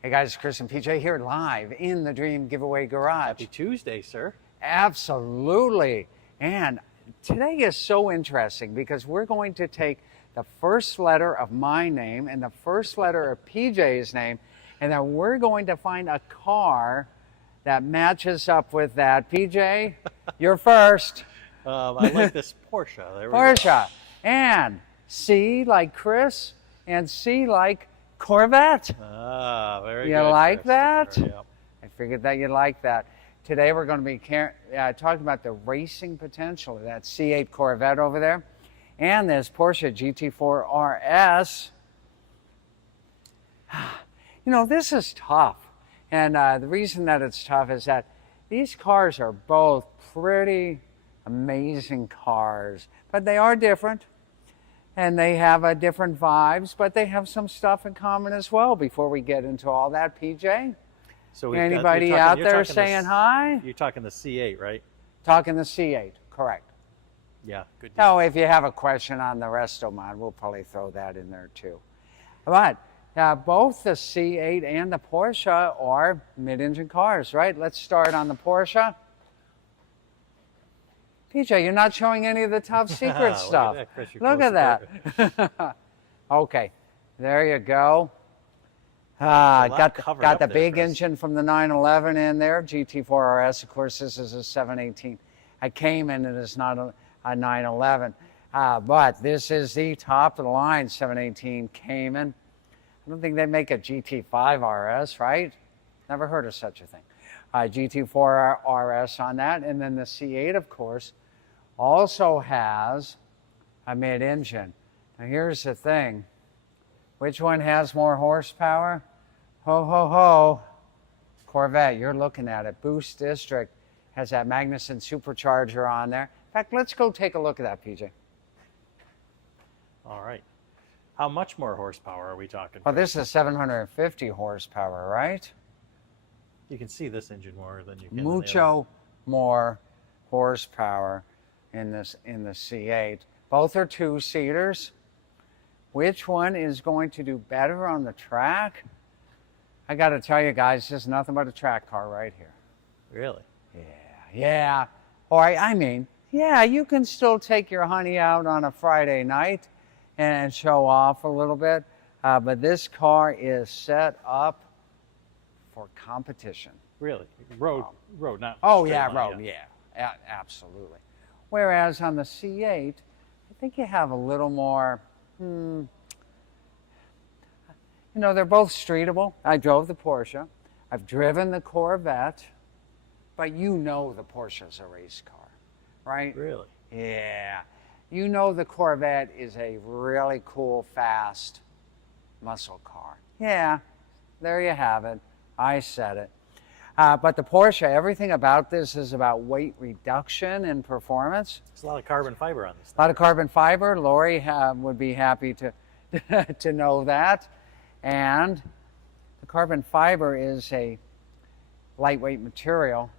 Hey guys, Chris and PJ here live in the Dream Giveaway Garage. Happy Tuesday, sir. Absolutely. And today is so interesting because we're going to take the first letter of my name and the first letter of PJ's name, and then we're going to find a car that matches up with that. PJ, you're first. I like this Porsche. There we Porsche. And C like Chris and C like Corvette. Ah, very good. You like that? Yep. I figured that you'd like that. Today we're going to be talking about the racing potential of that C8 Corvette over there and this Porsche GT4 RS. You know, this is tough. And the reason that it's tough is that these cars are both pretty amazing cars, but they are different. And they have different vibes, but they have some stuff in common as well before we get into all that, PJ. So anybody out there saying hi? You're talking the C8, right? Talking the C8, correct. Yeah, good deal. Now, if you have a question on the resto mod, we'll probably throw that in there too. But both the C8 and the Porsche are mid-engine cars, right? Let's start on the Porsche. PJ, you're not showing any of the top secret stuff. Look at that. Okay, there you go. Got the big engine from the 911 in there. GT4 RS, of course, this is a 718. A Cayman, it is not a 911. But this is the top of the line 718 Cayman. I don't think they make a GT5 RS, right? Never heard of such a thing. GT4 RS on that. And then the C8, of course, also has a mid-engine. Now here's the thing. Which one has more horsepower? Ho, ho, ho. Corvette, you're looking at it. Boost District has that Magnuson supercharger on there. In fact, let's go take a look at that, PJ. All right. How much more horsepower are we talking? Well, this is 750 horsepower, right? You can see this engine more than you can. Mucho more horsepower in the C8. Both are two-seaters. Which one is going to do better on the track? I got to tell you guys, this is nothing but a track car right here. Really? Yeah. All right, I mean, yeah, you can still take your honey out on a Friday night and show off a little bit, but this car is set up for competition. Really? Road, not. Oh, yeah, road, yeah, absolutely. Whereas on the C8, I think you have a little more, you know, they're both streetable. I drove the Porsche. I've driven the Corvette, but you know the Porsche's a race car, right? Really? Yeah. You know the Corvette is a really cool, fast muscle car. Yeah, there you have it. I said it. But the Porsche, everything about this is about weight reduction and performance. There's a lot of carbon fiber on this thing. A lot of carbon fiber. Lori would be happy to, to know that. And the carbon fiber is a lightweight material.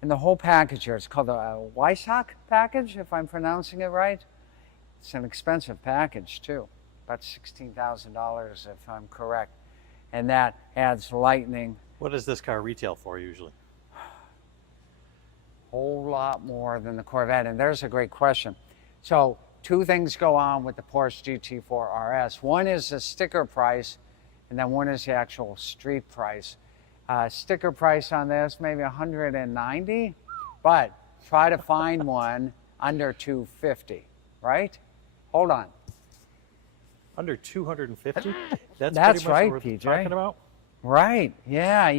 And the whole package here, it's called the Weissach package, if I'm pronouncing it right. It's an expensive package too, about $16,000 if I'm correct. And that adds lightning. What does this car retail for usually? Whole lot more than the Corvette. And there's a great question. So two things go on with the Porsche GT4 RS. One is the sticker price, and then one is the actual street price. Sticker price on this, maybe $190, but try to find one under $250, right? Hold on. Under $250? That's pretty much right, what we're PJ. talking about? Right, yeah.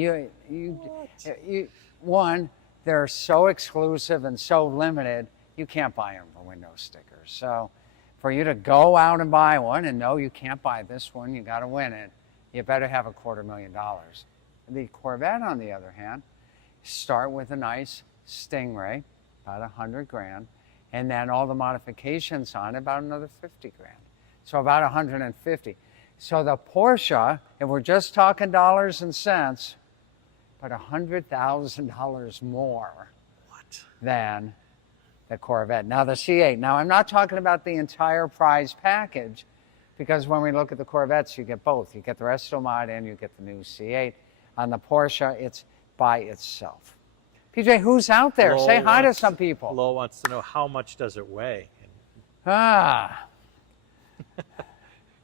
One, they're so exclusive and so limited, you can't buy them for window stickers. So for you to go out and buy one and know you can't buy this one, you got to win it, you better have $250,000. The Corvette, on the other hand, start with a nice Stingray, about 100 grand, and then all the modifications on it, about another 50 grand. So about 150. So the Porsche, if we're just talking dollars and cents, but $100,000 more than the Corvette. Now the C8. Now I'm not talking about the entire prize package, because when we look at the Corvettes, you get both. You get the Resto Mod and you get the new C8. On the Porsche, it's by itself. PJ, who's out there? Say hi to some people. Lo wants to know, how much does it weigh? Ah.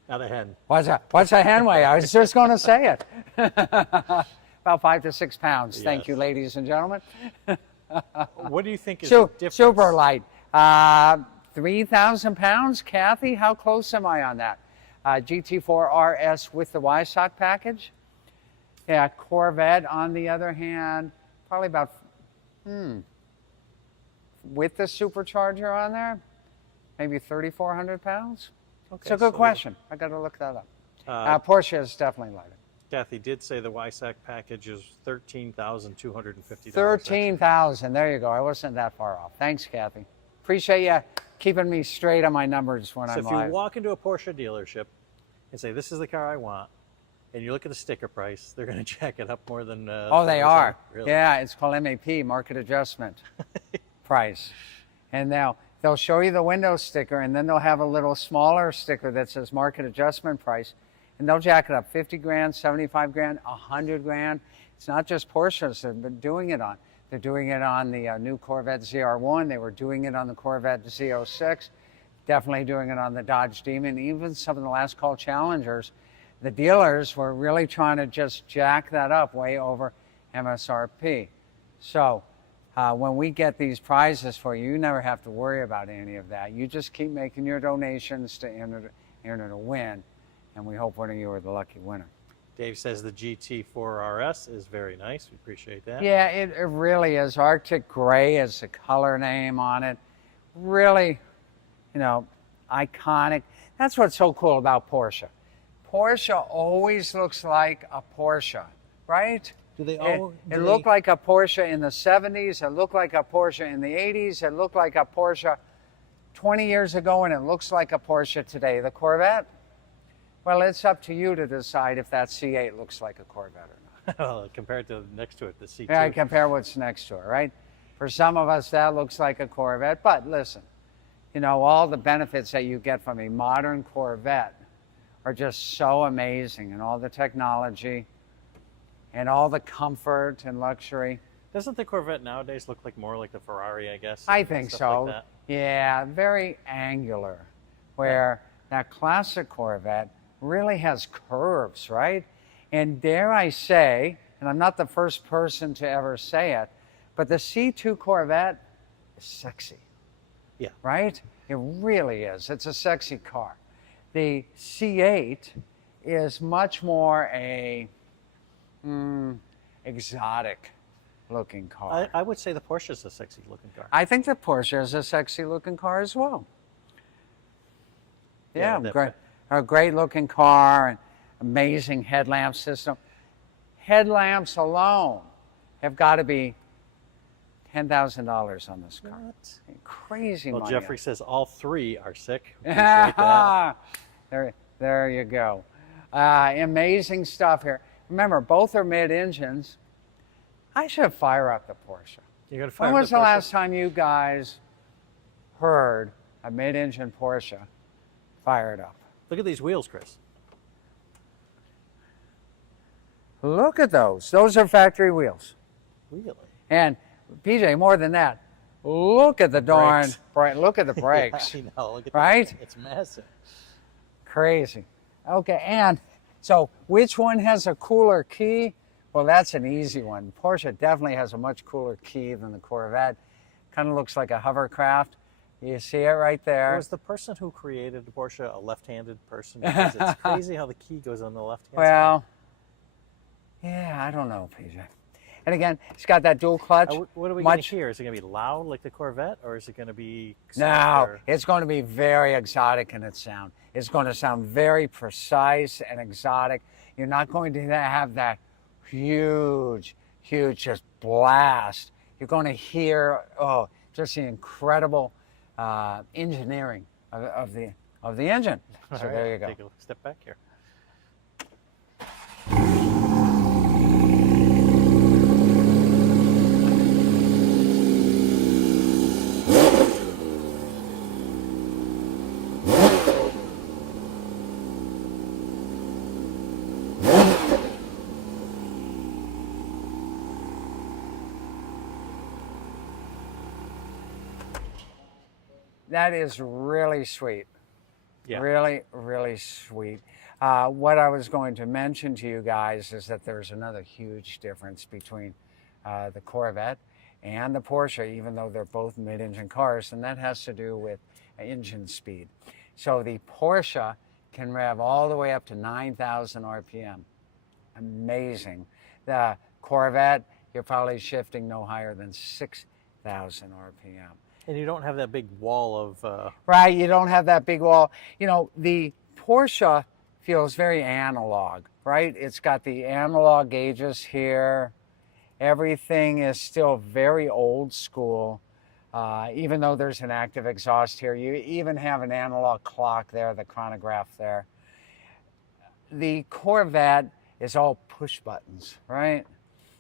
Not a hen. What's a hen weigh? I was just going to say it. About 5 to 6 pounds. Yes. Thank you, ladies and gentlemen. What do you think is the difference? Super light. 3,000 pounds. Kathy, how close am I on that? GT4 RS with the Weissach package. Yeah, Corvette, on the other hand, probably about, with the supercharger on there, maybe 3,400 pounds. Okay, it's a good question. I got to look that up. Porsche is definitely lighter. Kathy did say the Weissach package is $13,250. 13,000. There you go. I wasn't that far off. Thanks, Kathy. Appreciate you keeping me straight on my numbers when I'm live. So if you walk into a Porsche dealership and say, "This is the car I want," and you look at the sticker price, they're going to jack it up more than. Oh, they are. Really? Yeah, it's called MAP, market adjustment price, and now they'll show you the window sticker, and then they'll have a little smaller sticker that says market adjustment price. And they'll jack it up 50 grand, 75 grand, 100 grand. It's not just Porsches that have been doing it on. They're doing it on the new Corvette ZR1. They were doing it on the Corvette Z06. Definitely doing it on the Dodge Demon. Even some of the last call Challengers, the dealers were really trying to just jack that up way over MSRP. So when we get these prizes for you, you never have to worry about any of that. You just keep making your donations to enter to win. And we hope one of you are the lucky winner. Dave says the GT4 RS is very nice. We appreciate that. Yeah, it really is. Arctic Gray is the color name on it. Really, iconic. That's what's so cool about Porsche. Porsche always looks like a Porsche, right? Do they It looked like a Porsche in the 70s. It looked like a Porsche in the 80s. It looked like a Porsche 20 years ago, and it looks like a Porsche today. The Corvette? Well, it's up to you to decide if that C8 looks like a Corvette or not. Well, compared to next to it, the C2. Yeah, compare what's next to it, right? For some of us, that looks like a Corvette. But listen, all the benefits that you get from a modern Corvette are just so amazing, and all the technology and all the comfort and luxury. Doesn't the Corvette nowadays look more like the Ferrari, I guess? I think so. Like that? Yeah, very angular, where that classic Corvette really has curves, right? And dare I say, and I'm not the first person to ever say it, but the C2 Corvette is sexy. Yeah. Right? It really is. It's a sexy car. The C8 is much more a exotic looking car. I would say the Porsche is a sexy looking car. I think the Porsche is a sexy looking car as well. Yeah, great. A great looking car and amazing headlamp system. Headlamps alone have got to be $10,000 on this car. What? Crazy well, money. Jeffrey says all three are sick. Appreciate that. There you go. Amazing stuff here. Remember, both are mid-engines. I should fire up the Porsche. You're gonna fire when up was the the Porsche? last time you guys heard a mid-engine Porsche fired up? Look at these wheels, Chris. Look at those. Those are factory wheels. Really? And PJ, more than that, look at the darn bright. Look at the brakes. Yeah, I know. Look at right? That. It's massive. Crazy. Okay, and so which one has a cooler key? Well, that's an easy one. Porsche definitely has a much cooler key than the Corvette. Kind of looks like a hovercraft. You see it right there. Was the person who created the Porsche a left-handed person? Because it's crazy how the key goes on the left-hand side. Well, yeah, I don't know, PJ. And again, it's got that dual clutch. What are we going to hear? Is it going to be loud like the Corvette, or is it going to be No, it's going to be very exotic in its sound. It's going to sound very precise and exotic. You're not going to have that huge just blast. You're going to hear, just the incredible engineering of the engine. So right, there you go. Take a step back here. That is really sweet. Yeah. Really, really sweet. What I was going to mention to you guys is that there's another huge difference between the Corvette and the Porsche, even though they're both mid-engine cars, and that has to do with engine speed. So the Porsche can rev all the way up to 9,000 RPM. Amazing. The Corvette, you're probably shifting no higher than 6,000 RPM. And you don't have that big wall of... Right, you don't have that big wall. You know, the Porsche feels very analog, right? It's got the analog gauges here. Everything is still very old school. Even though there's an active exhaust here, you even have an analog clock there, the chronograph there. The Corvette is all push buttons, right?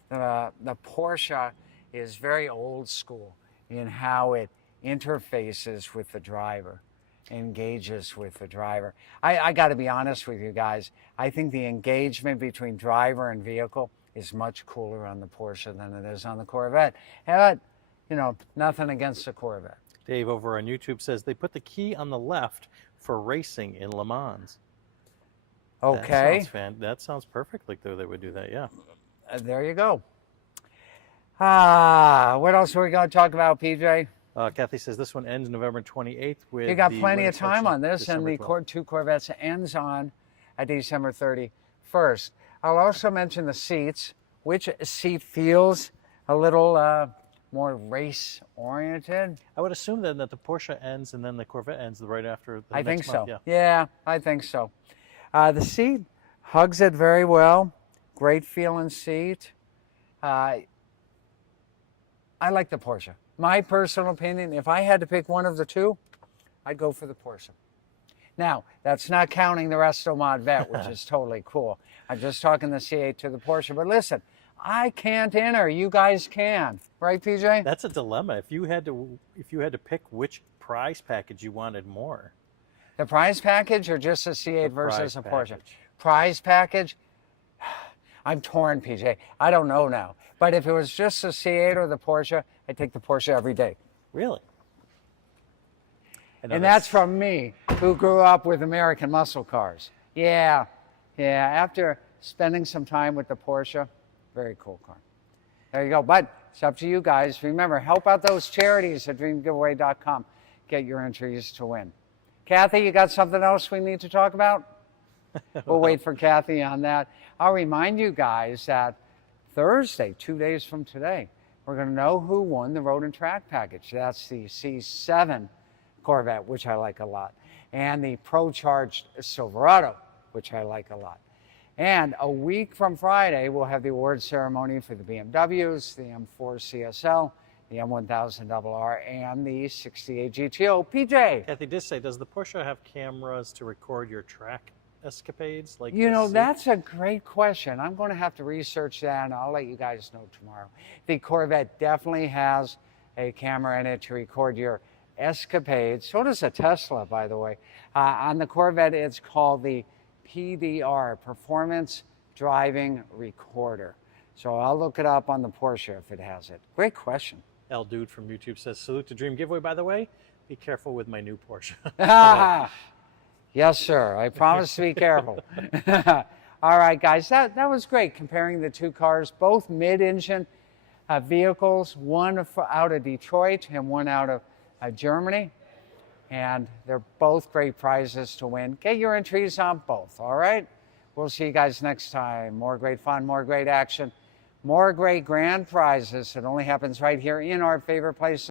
The Porsche is very old school in how it interfaces with the driver, engages with the driver. I got to be honest with you guys. I think the engagement between driver and vehicle is much cooler on the Porsche than it is on the Corvette. But, you know, nothing against the Corvette. Dave over on YouTube says they put the key on the left for racing in Le Mans. Okay. That sounds perfect like they would do that, yeah. There you go. What else are we going to talk about, PJ? Kathy says this one ends November 28th. With you got plenty of time on this, December and the 12th. two Corvettes ends on December 31st. I'll also mention the seats. Which seat feels a little more race-oriented? I would assume then that the Porsche ends and then the Corvette ends right after the I think next so. month, Yeah, I think so. The seat hugs it very well. Great feeling seat. I like the Porsche. My personal opinion, if I had to pick one of the two, I'd go for the Porsche. Now, that's not counting the Resto Mod Vette, which is totally cool. I'm just talking the C8 to the Porsche. But listen, I can't enter. You guys can. Right, PJ? That's a dilemma. If you had to pick which prize package you wanted more. The prize package or just a C8 versus a Porsche? Package. Prize package? I'm torn, PJ. I don't know now. But if it was just the C8 or the Porsche, I'd take the Porsche every day. Really? And that's from me, who grew up with American muscle cars. Yeah. After spending some time with the Porsche, very cool car. There you go. But it's up to you guys. Remember, help out those charities at dreamgiveaway.com. Get your entries to win. Kathy, you got something else we need to talk about? We'll wait for Kathy on that. I'll remind you guys that Thursday, 2 days from today, we're going to know who won the Road and Track package. That's the C7 Corvette, which I like a lot, and the Pro-Charged Silverado, which I like a lot. And a week from Friday, we'll have the award ceremony for the BMWs, the M4 CSL, the M1000RR, and the 68 GTO. PJ! Kathy did say, does the Porsche have cameras to record your track escapades? Like you know, that's a great question. I'm going to have to research that, and I'll let you guys know tomorrow. The Corvette definitely has a camera in it to record your escapades. So does a Tesla, by the way. On the Corvette, it's called the PDR, Performance Driving Recorder. So I'll look it up on the Porsche if it has it. Great question. L Dude from YouTube says, salute to Dream Giveaway, by the way. Be careful with my new Porsche. Yes, sir. I promise to be careful. All right, guys, that was great comparing the two cars, both mid-engine vehicles, one out of Detroit and one out of Germany. And they're both great prizes to win. Get your entries on both, all right? We'll see you guys next time. More great fun, more great action, more great grand prizes. It only happens right here in our favorite place.